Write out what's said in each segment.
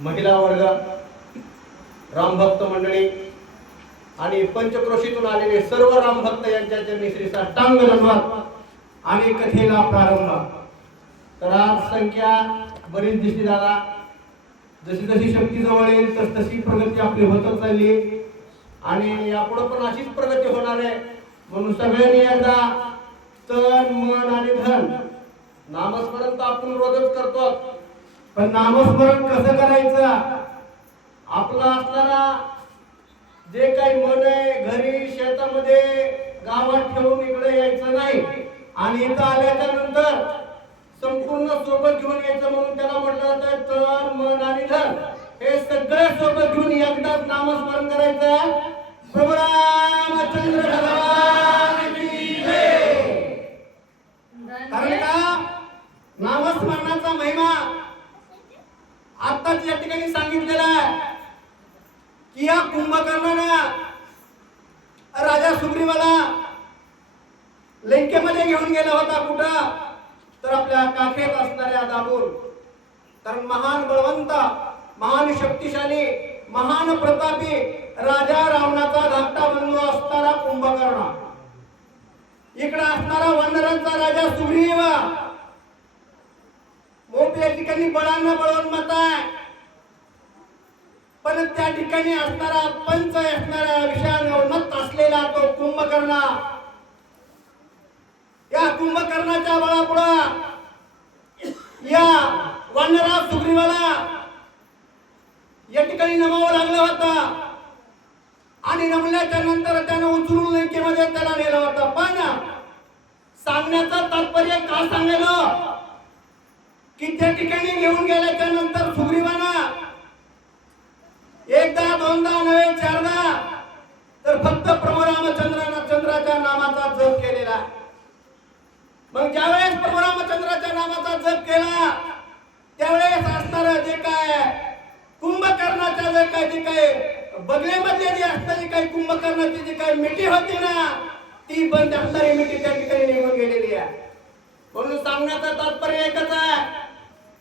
महिला वर्ग रामभक्त मंडळी आणि पंचक्रोशीतून आलेले सर्व रामभक्त यांच्या चरणी श्री साष्टांग नमन आणि कथेला प्रारंभ. तर आज संख्या बरीच दिसली दादा. जशी जशी शक्ती जवळ येईल तस तशी प्रगती आपली होतच चालली. आणि यापुढे पण अशीच प्रगती होणार आहे. म्हणून सगळ्यांनी एकदा तन मन आणि धन नामस्मरण तर आपण रोजच करतो. पण नामस्मरण कसं करायचं? आपला असणारा जे काही मन आहे घरी शेतामध्ये गावात ठेवून इकडे यायचं नाही. आणि इथं आल्याच्यानंतर संपूर्ण सोबत घेऊन यायचं म्हणून त्याला म्हटलं जातं तन मन आणि धन. हे सगळे सोबत घेऊन एकदाच नामस्मरण करायचं. प्रभुरामचंद्र भगवान कारण का? नामस्मरणाचा महिमा आताच या ठिकाणी सांगितलेलं आहे की या कुंभकर्णानं राजा सुग्रीवाला लंकेमध्ये घेऊन गेला होता कुठं? तर आपल्या काखेत असणाऱ्या दाबून कारण महान बळवंत महान शक्तिशाली महान प्रतापी राजा रावणाचा धाकटा बंधू असणारा कुंभकर्ण. इकडे असणारा वंदरांचा राजा सुग्रीवा. मोठ्या ठिकाणी बळांना बळवन्मत आहे. पण त्या ठिकाणी असणारा पंच असणारा विषयाने उन्नत असलेला तो कुंभकर्ण. या कुंभकर्णाच्या बळापुढं या वनराव सुग्रीवाला या ठिकाणी नमावं लागलं होतं. आणि नमल्याच्या नंतर त्यानं उचलून लंकेमध्ये त्याला नेलं होतं. पण सांगण्याचं तात्पर्य का सांगेल? की त्या ठिकाणी घेऊन गेल्याच्यानंतर सुग्रीवाना एकदा दोनदा नव्हे चारदा तर फक्त प्रभू चंद्राच्या नामाचा जप केलेला. मग ज्यावेळेस प्रभू रामचंद्राच्या नामाचा जप केला त्यावेळेस असणार जे काय कुंभकर्णाच्या जे काय जे काय बगलेमधले जे असणारी काही कुंभकर्णाची जी काही मिठी होती ना ती बंद असणारी मिठी त्या ठिकाणी निघून गेलेली आहे. म्हणून सांगण्याचं तात्पर्य एकच आहे.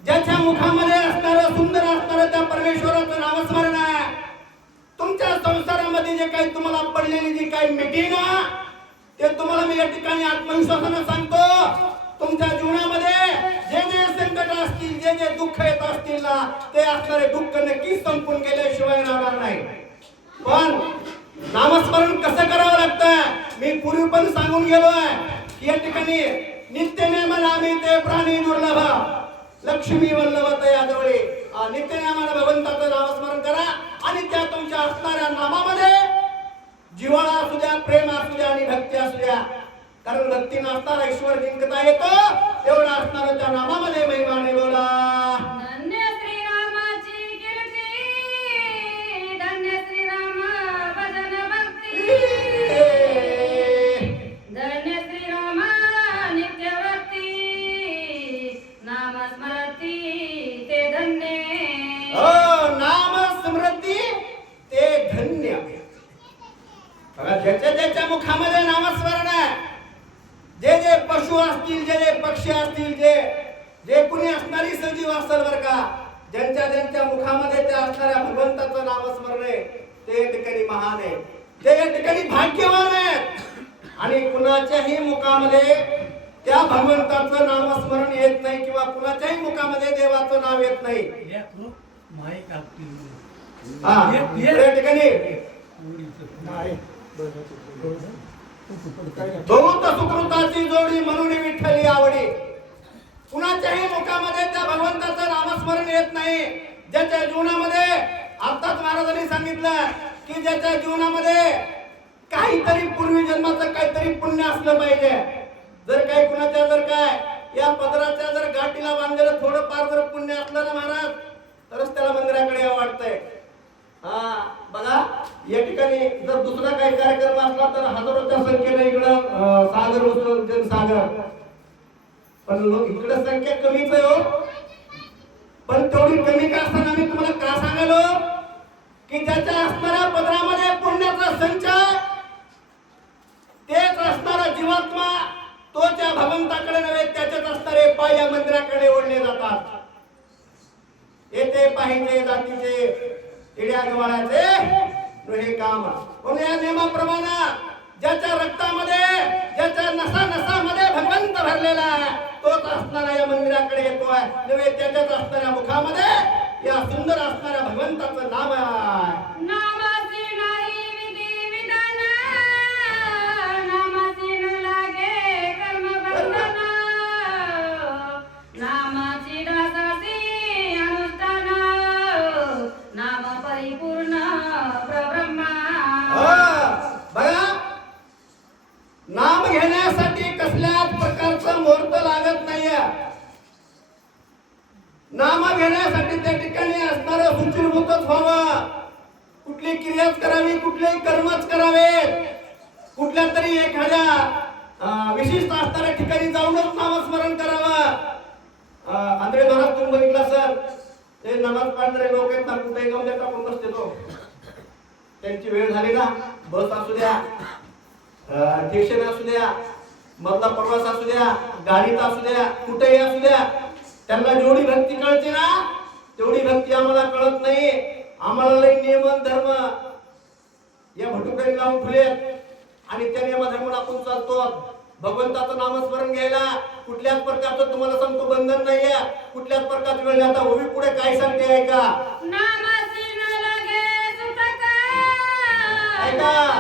ज्याच्या मुखामध्ये असणारं सुंदर असणारं त्या परमेश्वराचं नामस्मरण आहे. तुमच्या संसारामध्ये जे काही तुम्हाला पडलेली जी काही मिटिंग ना ते तुम्हाला मी या ठिकाणी आत्मविश्वासानं सांगतो. तुमच्या जीवनामध्ये जे जे संकट असतील जे जे दुःख येत असतील ना ते असणारे दुःख नक्कीच संपून गेल्याशिवाय राहणार नाही. पण नामस्मरण कसं करावं लागतं? मी पूर्वी पण सांगून गेलो आहे या ठिकाणी नित्यनेमानं आम्ही ते प्राणी दुर्लभ. लक्ष्मी वल्लभता यादवळे. नित्यनेमानं भगवंताचं नामस्मरण करा. आणि त्या तुमच्या असणाऱ्या नामामध्ये जिव्हाळा असू द्या प्रेम असू द्या आणि भक्ती असू द्या. कारण भक्ती नसताना ईश्वर जिंकता येतो एवढा असणार त्या नामामध्ये महिमाने बोला मुखामध्ये त्या असणाऱ्या भगवंताचं नामस्मरण आहे ते या ठिकाणी महान आहे. ते या ठिकाणी भाग्यवान आहेत. आणि कुणाच्याही मुखामध्ये त्या भगवंताचं नामस्मरण येत नाही किंवा कुणाच्याही मुखामध्ये देवाचं नाव येत नाही. हा ये- ठिकाणी. सुकृताची जोडी म्हणून विठ्ठली आवडी. कुणाच्याही मुखामध्ये त्या भगवंताचं नामस्मरण येत नाही. ज्याच्या जीवनामध्ये आताच महाराजांनी सांगितलं की ज्याच्या जीवनामध्ये काहीतरी पूर्वी जन्माचं काहीतरी पुण्य असलं पाहिजे. जर काही कुणाच्या जर काय या पदराच्या जर गाठीला बांधलेलं थोडंफार जर पुण्य असलं ना महाराज तरच त्याला मंदिराकडे यावं वाटतंय. हा बघा या ठिकाणी जर दुसरा काही कार्यक्रम असला तर हजारोच्या संख्येने इकडं सागर उचल जनसागर. पण लोक इकडं संख्या कमीच आहे हो. पण तेवढी कमी का असताना मी तुम्हाला का सांगालो की ज्याच्या असणाऱ्या पदरामध्ये पुण्याचा संच तेच असणारा जीवात्मा तो त्या भगवंताकडे नव्हे त्याच्यात असणारे पाय या मंदिराकडे ओढले जातात. येते पाहिजे जातीचे इड्या गवाळाचे हे काम. म्हणून या नियमाप्रमाणे ज्याच्या रक्तामध्ये ज्याच्या नसा नसामध्ये भगवंत भरलेला आहे तोच असणारा या मंदिराकडे येतोय. नव्हे त्याच्यात असणाऱ्या मुखामध्ये या सुंदर असणाऱ्या भगवंताचं नाम आहे. क्रियाच करावी कुठलेही कर्मच करावेत. कुठल्या तरी एखाद्या विशिष्ट असणाऱ्या ठिकाणी जाऊनच नामस्मरण करावं. आंध्रे महाराज तुम्ही बघितला सर ते नमाज पांढरे लोक आहेत ना कुठे जाऊन देता आपण बसते तो. त्यांची वेळ झाली ना बस असू द्या स्टेशन असू द्या मधला प्रवास असू द्या गाडीत असू द्या कुठेही असू द्या त्यांना जेवढी भक्ती कळते ना तेवढी भक्ती आम्हाला कळत नाही. आम्हाला लई नियमन धर्म या भटुकाई लावून ठेवलेत आणि त्या नियमधर्माने आपण चालतो भगवंताचं नामस्मरण घ्यायला कुठल्याच प्रकारचं तुम्हाला सांगतो बंधन नाहीये कुठल्याच प्रकारची वेळ नाही. आता ओवी पुढे काय सांगते ऐका ऐका.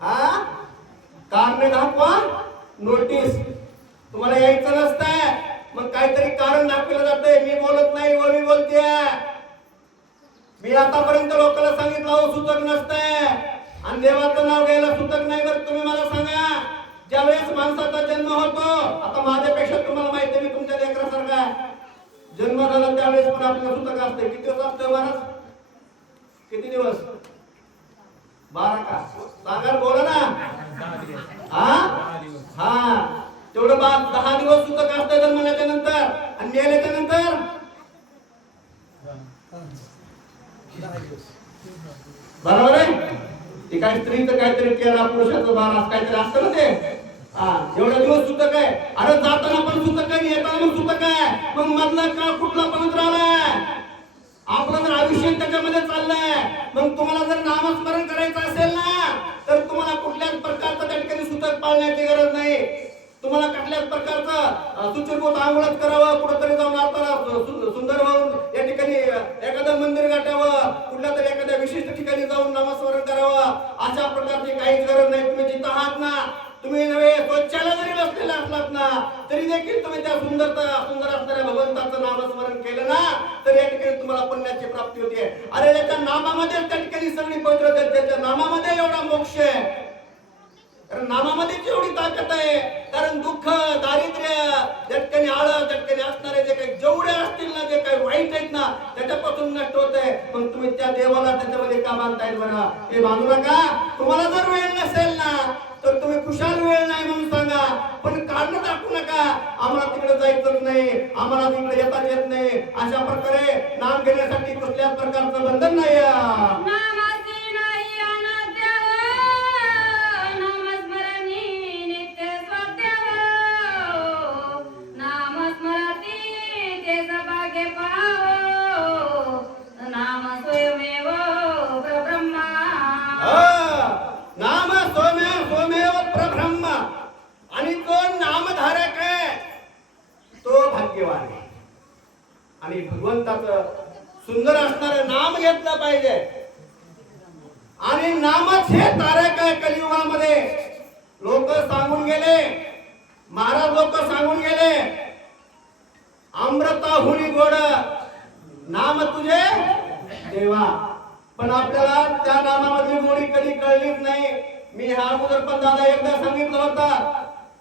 हा? कारण दाखवा नोटीस तुम्हाला यायचं नसतंय. मग काहीतरी कारण दाखवलं जातंय. मी बोलत नाही व मी बोलते. मी आतापर्यंत लोकांना सांगितलं हो सुतक नसतंय. आणि देवाचं नाव घ्यायला सुतक नाही तर तुम्ही मला सांगा. ज्यावेळेस माणसाचा जन्म होतो आता माझ्यापेक्षा तुम्हाला माहिती मी तुमच्या लेकरासारखा जन्म झाला त्यावेळेस पण आपल्याला सुतक असते किती दिवस असतं महाराज किती दिवस? बारा का? सांगा बोला ना. हा? हा. तेवढं बा दहा दिवस सुतक असतं जन्मल्याच्या नंतर आणि मेल्याच्या नंतर बरोबर आहे? ते काय स्त्रीचं काहीतरी केला पुरुषाचं बारा काहीतरी असतं ना ते. हा एवढा दिवस सुद्धा काय अरे जाताना पण सुद्धा काय येताना पण सुद्धा काय मग मधला का कुठला पण राहिलाय आपलं आयुष्य त्याच्यामध्ये चाललंय मग तुम्हाला जर नामस्मरण करायचं असेल ना तर तुम्हाला कुठल्याच प्रकारचं त्या ठिकाणी सुतक पाळण्याची गरज नाही. तुम्हाला कुठल्याच प्रकारचं सुचिरभूत आंघोळच करावं कुठेतरी जाऊन आता सुंदर होऊन या ठिकाणी एखादं मंदिर गाठावं कुठल्या तरी एखाद्या विशिष्ट ठिकाणी जाऊन नामस्मरण करावं अशा प्रकारची काहीच गरज नाही तुम्ही जिथं आहात ना तुम्ही नव्हे स्वच्छाला जरी बसलेले असलात ना तरी देखील तुम्ही त्या सुंदरता सुंदर असणाऱ्या भगवंताचं नामस्मरण केलं ना तर या ठिकाणी तुम्हाला पुण्याची प्राप्ती होते अरे त्याच्या नामामध्ये त्या ठिकाणी सगळी पवित्रता आहे. त्याच्या नामामध्ये एवढा मोक्ष आहे कारण जेवढी ताकद आहे? कारण दुःख दारिद्र्य त्या आळ त्या असणारे जे काही जेवढे असतील ना जे काही वाईट आहेत ना त्याच्यापासून नष्ट होत आहे. पण तुम्ही त्या देवाला त्याच्यामध्ये का बांधतायत बघा हे बांधू नका. तुम्हाला जर वेळ नसेल ना तर तुम्ही खुशाल वेळ नाही म्हणून सांगा. पण कारण दाखवू नका. आम्हाला तिकडे जायचंच नाही. आम्हाला तिकडे येता येत नाही. अशा प्रकारे नाम घेण्यासाठी कुठल्याच प्रकारचं बंधन नाही आणि भगवंताचं सुंदर असणारं नाम घेतलं पाहिजे. आणि नामच हे तारक आहे कलियुगामध्ये. लोक सांगून गेले महाराज लोक सांगून गेले अमृताहुनी गोड नाम तुझे देवा. पण आपल्याला त्या नामामधली गोडी कधी कळलीच नाही. मी हा अगोदर पण दादा एकदा सांगितलं होता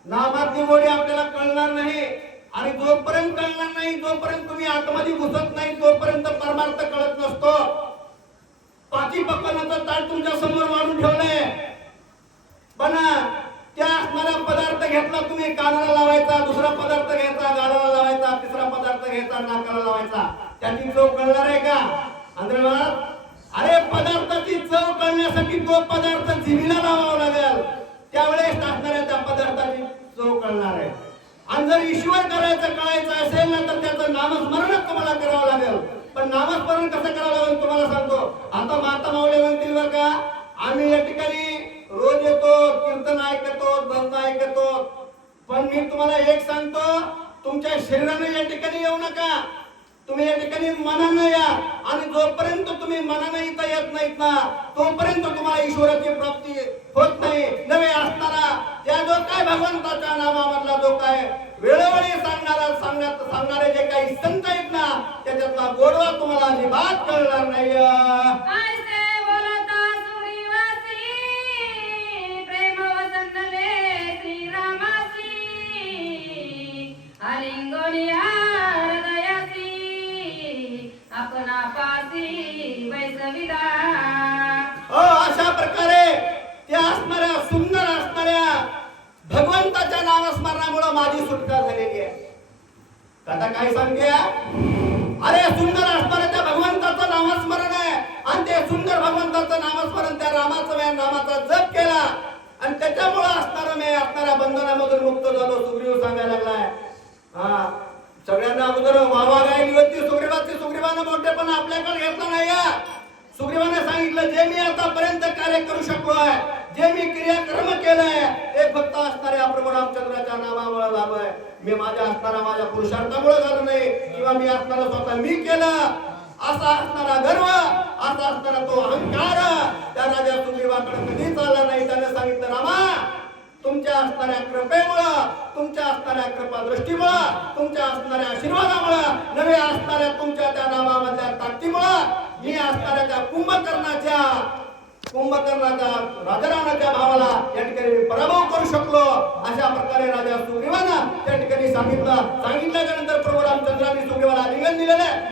नामातली गोडी आपल्याला कळणार नाही. आणि जोपर्यंत कळणार नाही जोपर्यंत तुम्ही आतमध्ये घुसत नाही तोपर्यंत परमार्थ कळत नसतो. पाची पक्वानाचं ताट तुमच्यासमोर वाढून ठेवलंय. पण घेतला तुम्ही कानाला लावायचा दुसरा पदार्थ घ्यायचा गाडाला लावायचा तिसरा पदार्थ घ्यायचा नाकाला लावायचा. त्याची चव कळणार आहे का? आंध्रवाद अरे पदार्थाची चव कळण्यासाठी तो पदार्थ जिभीला लावावा लागेल. त्यावेळेस असणाऱ्या त्या पदार्थाची चव कळणार आहे. आणि जर ईश्वर करायचं कळायचं असेल ना तर त्याचं नामस्मरणच तुम्हाला करावं लागेल. पण नामस्मरण कसं करावं लागेल तुम्हाला सांगतो. आता माता मावळे म्हणतील बरं का आम्ही या ठिकाणी रोज येतो कीर्तन ऐकतो भजन ऐकतो. पण मी तुम्हाला एक सांगतो तुमच्या शरीराने या ठिकाणी येऊ नका. तुम्ही या ठिकाणी मनानं या. आणि जोपर्यंत तुम्ही मनानं इथं येत नाहीत ना तोपर्यंत तुम्हाला ईश्वराची प्राप्ती होत नाही. नवे असणारा. त्या जो काय भगवंताच्या नामामधला जो काय वेळोवेळी सांगणारा सांगण्यात सांगणारे जे काही संत आहेत ना त्याच्यातला गोडवा तुम्हाला अजिबात कळणार नाही भगवंताच्या माझी सुटका झालेली आहे. आता काय सांगते? अरे सुंदर असणाऱ्या त्या भगवंताचं नामस्मरण आहे. आणि ते सुंदर भगवंताचं नामस्मरण त्या रामाचं मी नामाचा जप केला. आणि त्याच्यामुळे असणारं मी असणाऱ्या बंधनामधून मुक्त झालो सुग्रीव सांगायला लागलाय. हा सगळ्यांना अगोदर वावा गायली होती सुग्रीवाची सुग्रीवानं मोठेपण आपल्याकडे घेतलं नाही या सुग्रीवाने सांगितलं जे मी आतापर्यंत कार्य करू शकलोय जे मी क्रियाक्रम केलाय. ते फक्त असणाऱ्या प्रभू रामचंद्राच्या नामामुळे झालोय. मी माझ्या असणारा माझ्या पुरुषार्थामुळे झालं नाही किंवा मी असणारा स्वतः मी केलं. असा असणारा गर्व असा असणारा तो अहंकार त्या राजा सुग्रीवाकडे कधीच आला नाही. त्याने सांगितलं रामा तुमच्या असणाऱ्या कृपेमुळं तुमच्या असणाऱ्या कृपा दृष्टीमुळं तुमच्या असणाऱ्या आशीर्वादामुळं नवे असणाऱ्या तुमच्या त्या नामामधल्या ताकदीमुळं मी असणाऱ्या त्या कुंभकर्णाच्या कुंभकर्णाच्या राजाराणाच्या भावाला या ठिकाणी पराभव करू शकलो. अशा प्रकारे राजा सुग्रीवानं त्या ठिकाणी सांगितलं. सांगितल्याच्या नंतर प्रभू रामचंद्रांनी सुग्रीवाला लिंगन दिलेलं आहे.